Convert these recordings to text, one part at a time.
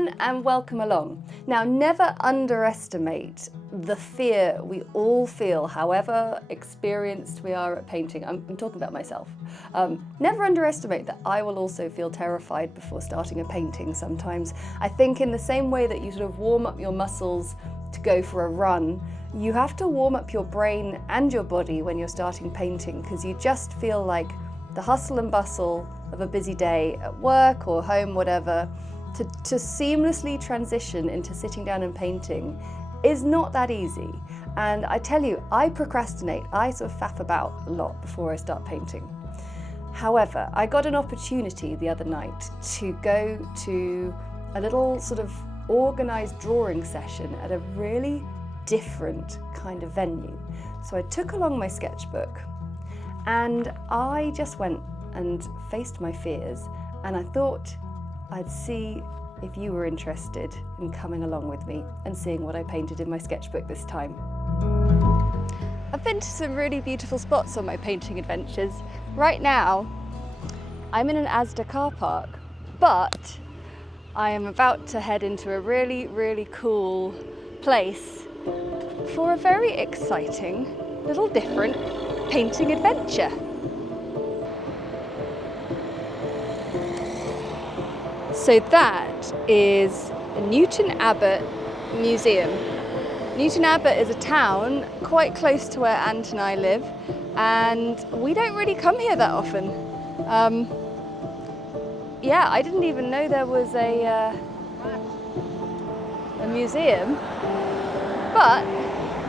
everyone and welcome along. Now, never underestimate the fear we all feel, however experienced we are at painting. I'm talking about myself. Never underestimate that I will also feel terrified before starting a painting sometimes. I think in the same way that you sort of warm up your muscles to go for a run, you have to warm up your brain and your body when you're starting painting, because you just feel like the hustle and bustle of a busy day at work or home, whatever, to seamlessly transition into sitting down and painting is not that easy. And I tell you, I procrastinate. I sort of faff about a lot before I start painting. However, I got an opportunity the other night to go to a little sort of organised drawing session at a really different kind of venue. So I took along my sketchbook and I just went and faced my fears, and I thought I'd see if you were interested in coming along with me and seeing what I painted in my sketchbook this time. I've been to some really beautiful spots on my painting adventures. Right now, I'm in an Asda car park, but I am about to head into a really, really cool place for a very exciting, little different painting adventure. So that is Newton Abbot Museum. Newton Abbot is a town quite close to where Ant and I live, and we don't really come here that often. Yeah, I didn't even know there was a museum, but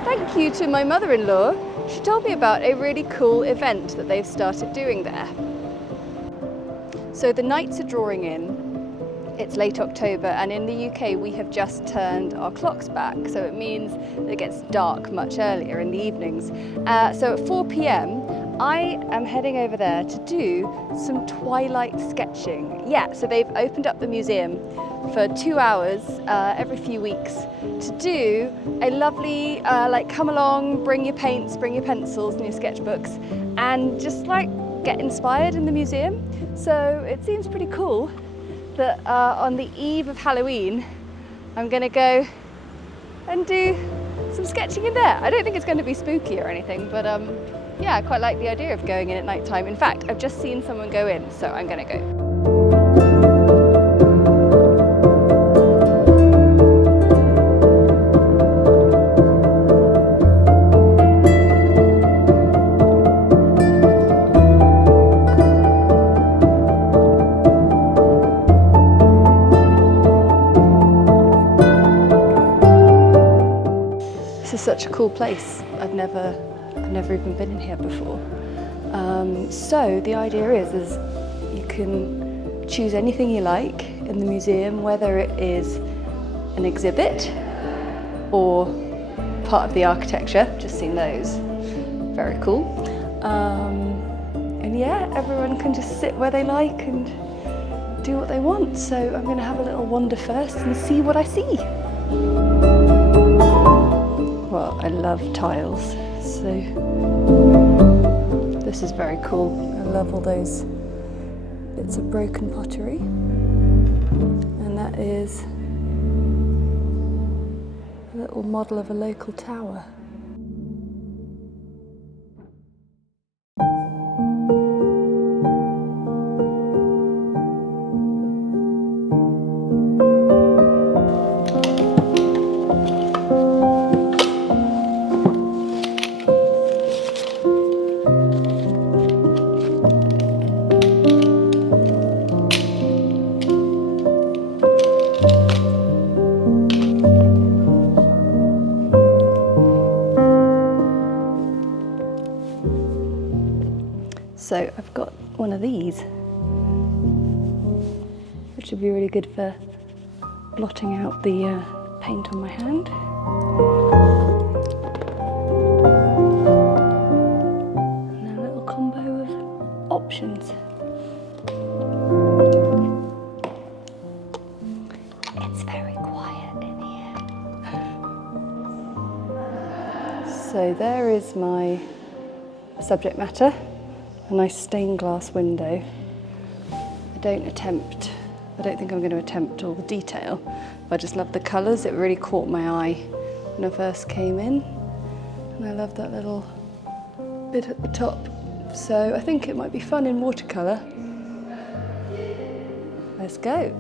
thank you to my mother-in-law. She told me about a really cool event that they've started doing there. So the nights are drawing in. It's late October, and in the UK we have just turned our clocks back, so it means it gets dark much earlier in the evenings. So at 4 p.m. I am heading over there to do some twilight sketching. Yeah, so they've opened up the museum for 2 hours every few weeks to do a lovely, come along, bring your paints, bring your pencils and your sketchbooks, and just get inspired in the museum. So it seems pretty cool that on the eve of Halloween, I'm gonna go and do some sketching in there. I don't think it's going to be spooky or anything, but yeah, I quite like the idea of going in at night time. In fact, I've just seen someone go in, so I'm gonna go. This is such a cool place. I've never even been in here before. So the idea is you can choose anything you like in the museum, whether it is an exhibit or part of the architecture. Just seen those, very cool. And yeah, everyone can just sit where they like and do what they want. So I'm going to have a little wander first and see what I see. Well, I love tiles, so this is very cool. I love all those bits of broken pottery. And that is a little model of a local tower. So I've got one of these, which would be really good for blotting out the paint on my hand. And then a little combo of options. It's very quiet in here. So there is my subject matter. A nice stained glass window. I don't attempt I don't think I'm going to attempt all the detail, but I just love the colours. It really caught my eye when I first came in, and I love that little bit at the top. So I think it might be fun in watercolour. Let's go.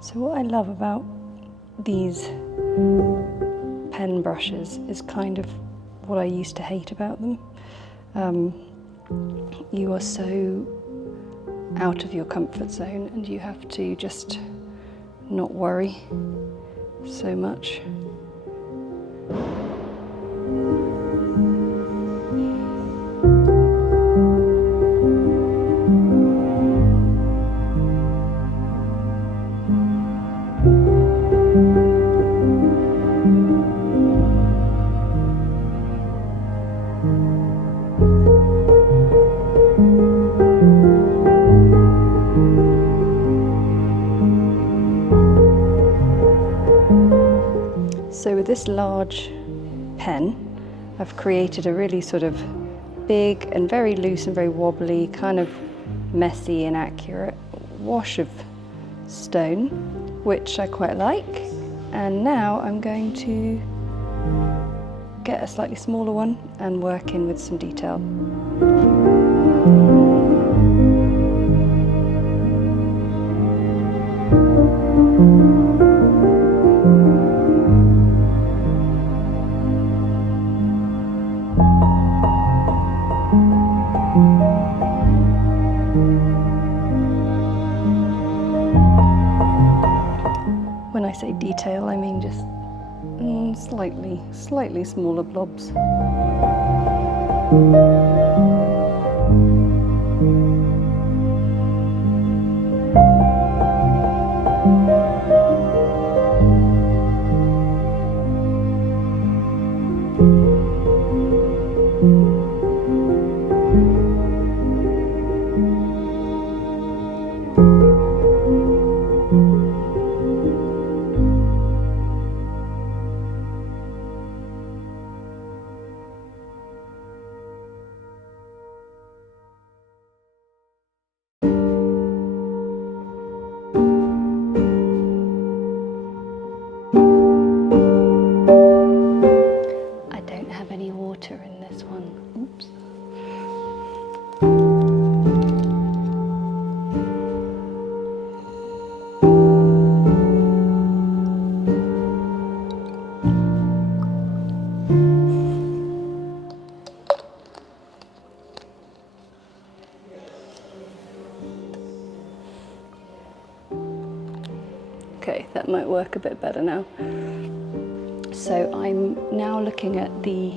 So what I love about these pen brushes is kind of what I used to hate about them. You are so out of your comfort zone and you have to just not worry so much. So with this large pen, I've created a really sort of big and very loose and very wobbly, kind of messy, inaccurate wash of stone, which I quite like. And now I'm going to get a slightly smaller one and work in with some detail. When I say detail, I mean just slightly smaller blobs. In this one. Oops. Okay, that might work a bit better now. So I'm now looking at the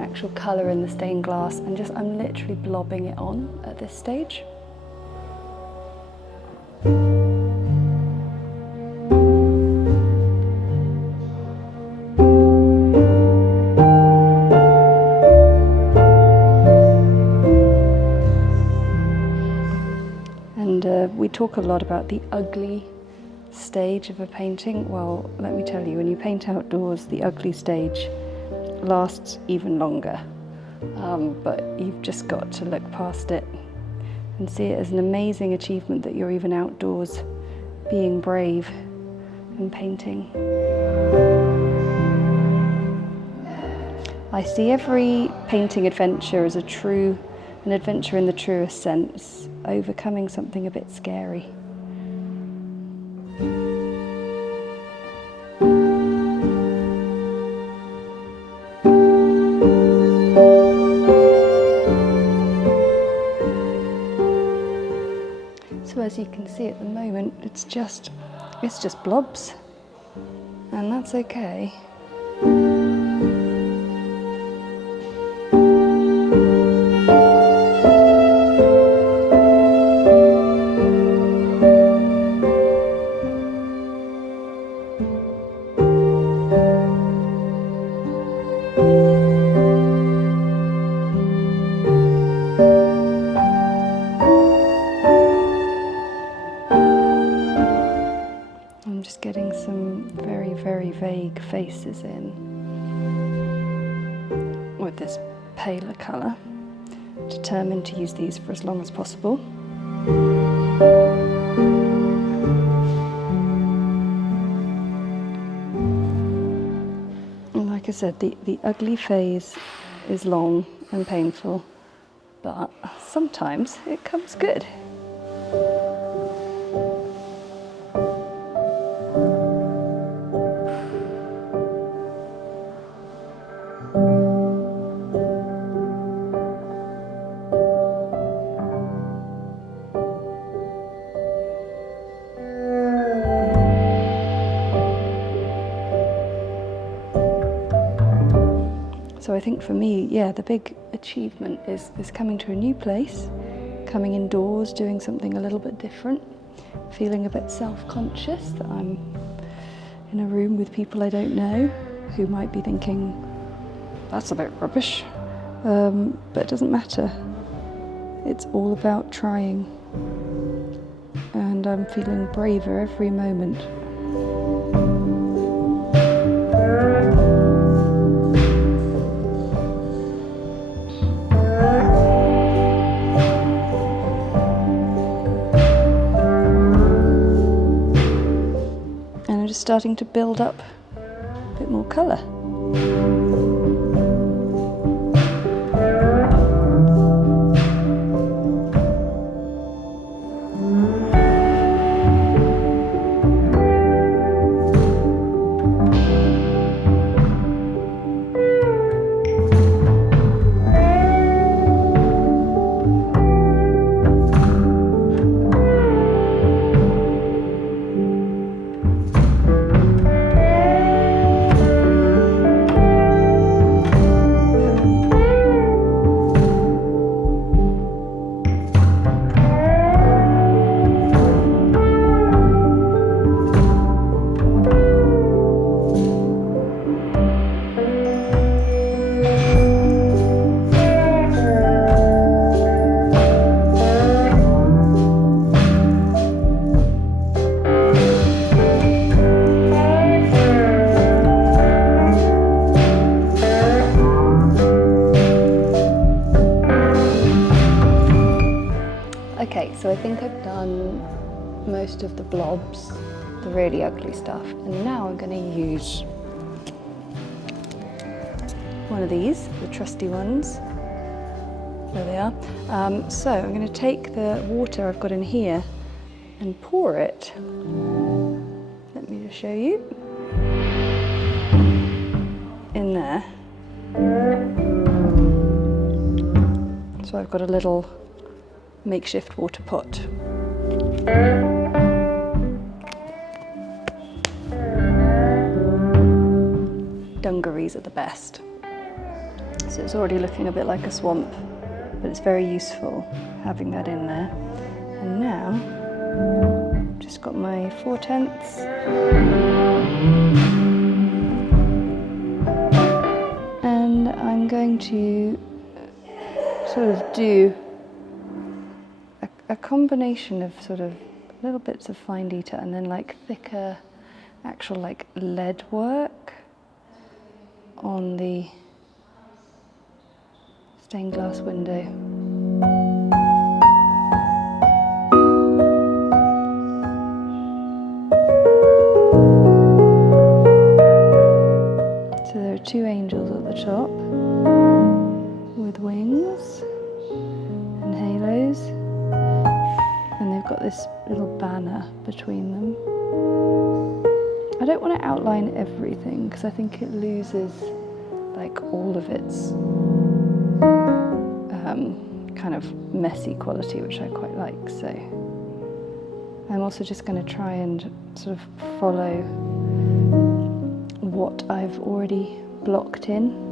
actual colour in the stained glass and I'm literally blobbing it on at this stage. And talk a lot about the ugly stage of a painting. Well, let me tell you, when you paint outdoors, the ugly stage lasts even longer. But you've just got to look past it and see it as an amazing achievement that you're even outdoors being brave and painting. I see every painting adventure as an adventure in the truest sense, overcoming something a bit scary. So as you can see at the moment, it's just blobs, and that's okay. I'm just getting some very, very vague faces in with this paler colour, determined to use these for as long as possible. And like I said, the ugly phase is long and painful, but sometimes it comes good. So I think for me, yeah, the big achievement is coming to a new place, coming indoors, doing something a little bit different, feeling a bit self-conscious that I'm in a room with people I don't know who might be thinking, that's a bit rubbish, but it doesn't matter. It's all about trying, and I'm feeling braver every moment. Starting to build up a bit more colour. Okay, so I think I've done most of the blobs, the really ugly stuff, and now I'm going to use one of these, the trusty ones. There they are. So I'm going to take the water I've got in here and pour it. Let me just show you. In there. So I've got a little makeshift water pot. Dungarees are the best. So it's already looking a bit like a swamp, but it's very useful having that in there. And now, just got my 4/10. And I'm going to sort of do a combination of sort of little bits of fine detail, and then like thicker actual like lead work on the stained glass window. So there are two angels at the top with wings and halos, and they've got this little banner between them. I don't want to outline everything because I think it loses like all of its kind of messy quality, which I quite like. So I'm also just going to try and sort of follow what I've already blocked in.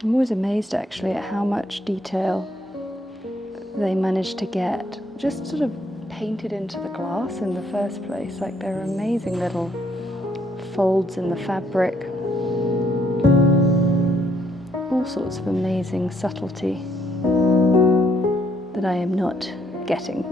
I'm always amazed actually at how much detail they managed to get just sort of painted into the glass in the first place. Like, there are amazing little folds in the fabric, all sorts of amazing subtlety that I am not getting.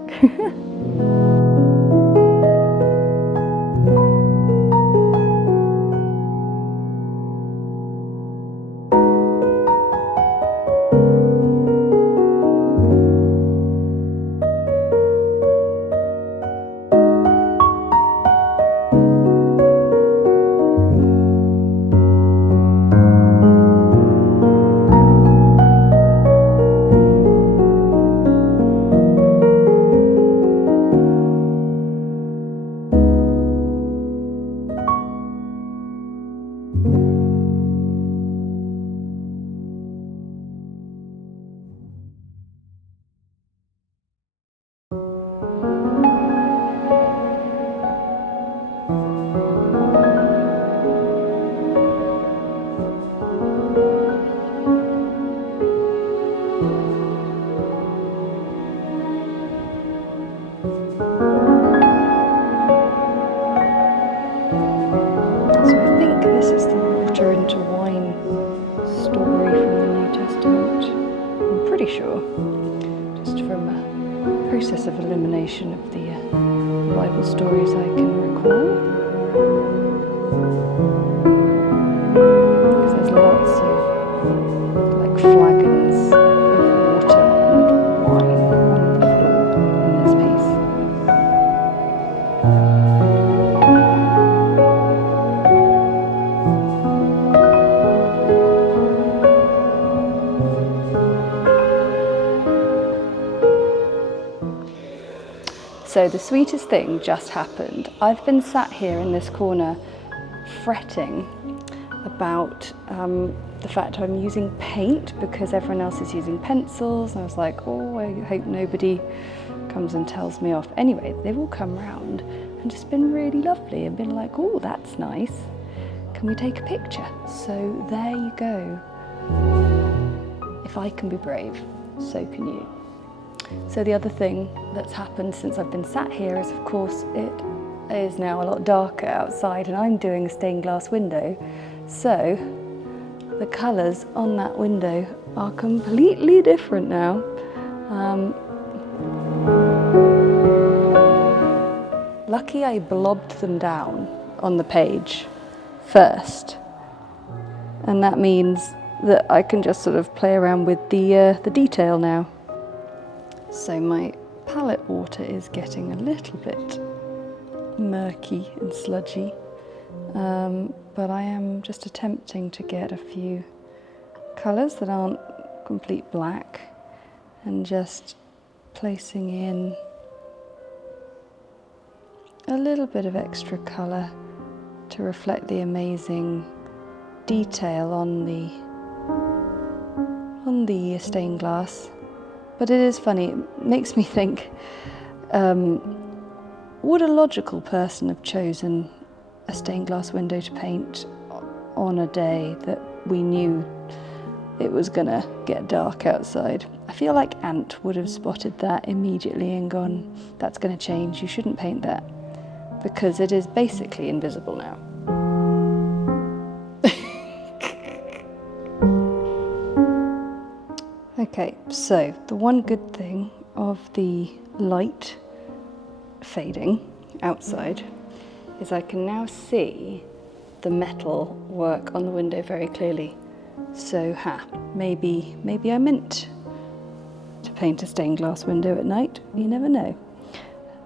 Into wine story from the New Testament. I'm pretty sure, just from a process of elimination of the Bible stories I can recall. Because there's lots of like flagons of water and wine on the floor in this piece. So the sweetest thing just happened. I've been sat here in this corner fretting about the fact I'm using paint because everyone else is using pencils, and I was like, oh, I hope nobody comes and tells me off. Anyway, they've all come round and just been really lovely and been like, oh, that's nice. Can we take a picture? So there you go. If I can be brave, so can you. So the other thing that's happened since I've been sat here is, of course, it is now a lot darker outside and I'm doing a stained glass window. So the colours on that window are completely different now. Lucky I blobbed them down on the page first. And that means that I can just sort of play around with the detail now. So my palette water is getting a little bit murky and sludgy, but I am just attempting to get a few colours that aren't complete black and just placing in a little bit of extra colour to reflect the amazing detail on on the stained glass, but it is funny. It makes me think, would a logical person have chosen a stained glass window to paint on a day that we knew it was gonna get dark outside? I feel like Ant would have spotted that immediately and gone, that's gonna change, you shouldn't paint that, because it is basically invisible now. Okay, so the one good thing of the light fading outside is I can now see the metal work on the window very clearly. So, maybe I meant to paint a stained glass window at night, you never know.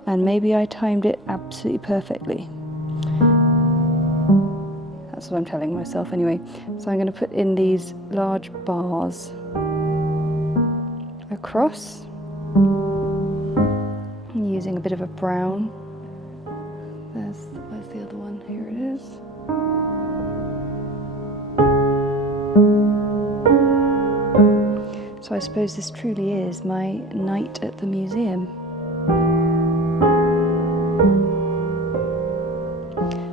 And maybe I timed it absolutely perfectly. That's what I'm telling myself anyway. So I'm going to put in these large bars across. I'm using a bit of a brown. Where's the other one? Here it is. So I suppose this truly is my night at the museum.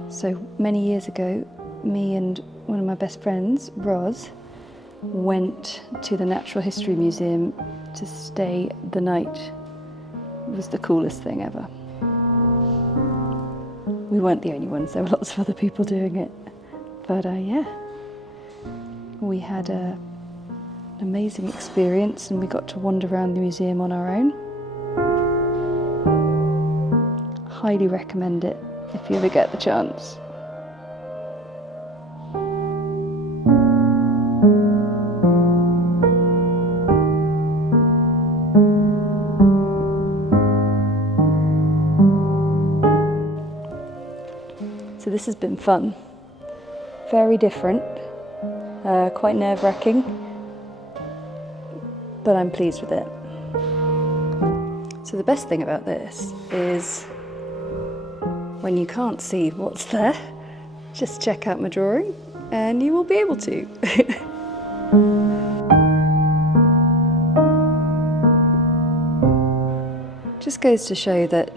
So many years ago, me and one of my best friends, Roz, went to the Natural History Museum to stay the night. It was the coolest thing ever. We weren't the only ones, there were lots of other people doing it. But yeah, we had an amazing experience and we got to wander around the museum on our own. Highly recommend it if you ever get the chance. So this has been fun, very different, quite nerve-wracking, but I'm pleased with it. So the best thing about this is when you can't see what's there, just check out my drawing and you will be able to. Just goes to show that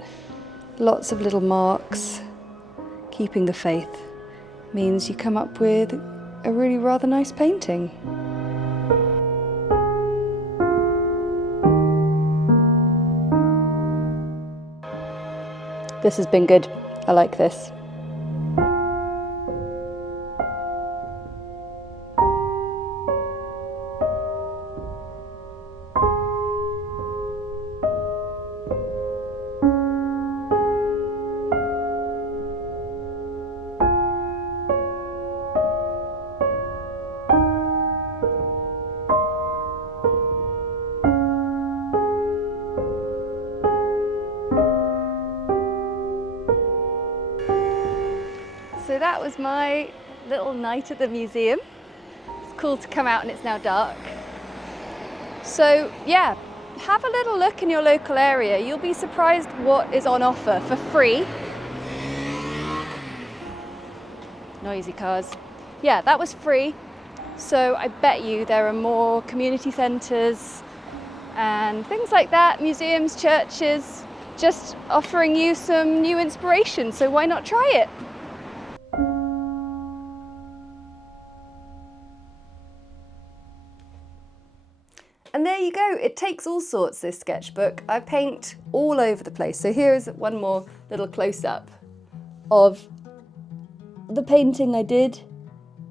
lots of little marks, keeping the faith, means you come up with a really rather nice painting. This has been good. I like this. So that was my little night at the museum. It's cool to come out and it's now dark. So yeah, have a little look in your local area. You'll be surprised what is on offer for free. Noisy cars. Yeah, that was free. So I bet you there are more community centres and things like that, museums, churches, just offering you some new inspiration. So why not try it? And there you go, it takes all sorts, this sketchbook. I paint all over the place. So here is one more little close-up of the painting I did.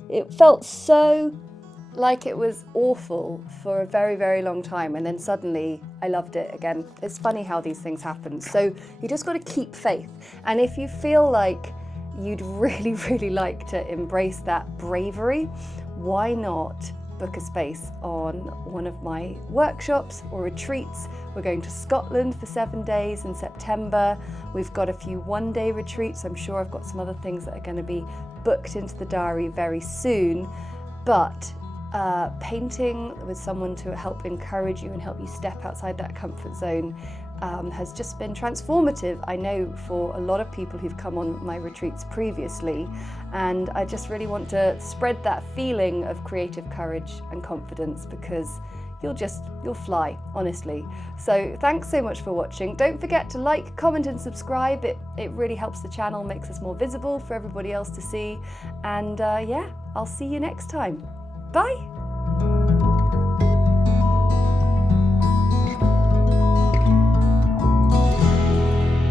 It felt so like it was awful for a very, very long time, and then suddenly I loved it again. It's funny how these things happen. So you just got to keep faith. And if you feel like you'd really, really like to embrace that bravery, why not book a space on one of my workshops or retreats? We're going to Scotland for 7 days in September. We've got a few one-day retreats. I'm sure I've got some other things that are going to be booked into the diary very soon. But painting with someone to help encourage you and help you step outside that comfort zone has just been transformative, I know, for a lot of people who've come on my retreats previously. And I just really want to spread that feeling of creative courage and confidence, because you'll fly, honestly. So thanks so much for watching. Don't forget to like, comment and subscribe. It really helps the channel, makes us more visible for everybody else to see. And yeah, I'll see you next time. Bye.